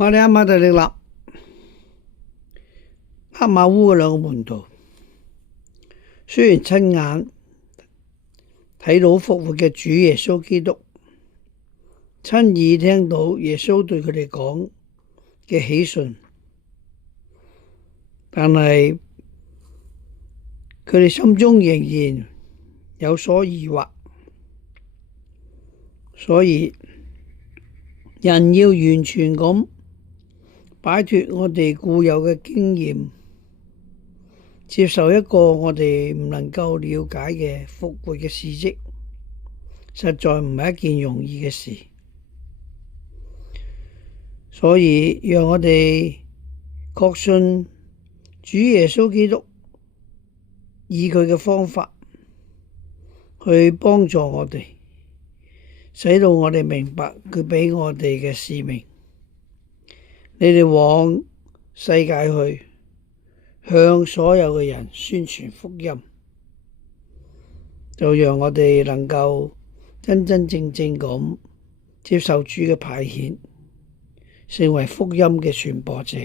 瑪利亞、馬大力納、黑馬烏嘅兩個門徒，雖然親眼睇到復活嘅主耶穌基督，親耳聽到耶穌對佢哋講嘅喜訊，但係佢哋心中仍然有所疑惑，所以人要完全咁擺脫我哋固有嘅經驗，接受一個我哋唔能夠了解嘅復活嘅事蹟，實在唔係一件容易嘅事。所以讓我哋確信主耶穌基督以佢嘅方法去幫助我哋，使到我哋明白佢畀我哋嘅使命。你哋往世界去，向所有嘅人宣傳福音，就讓我哋能夠真真正正咁接受主嘅派遣，成為福音嘅傳播者。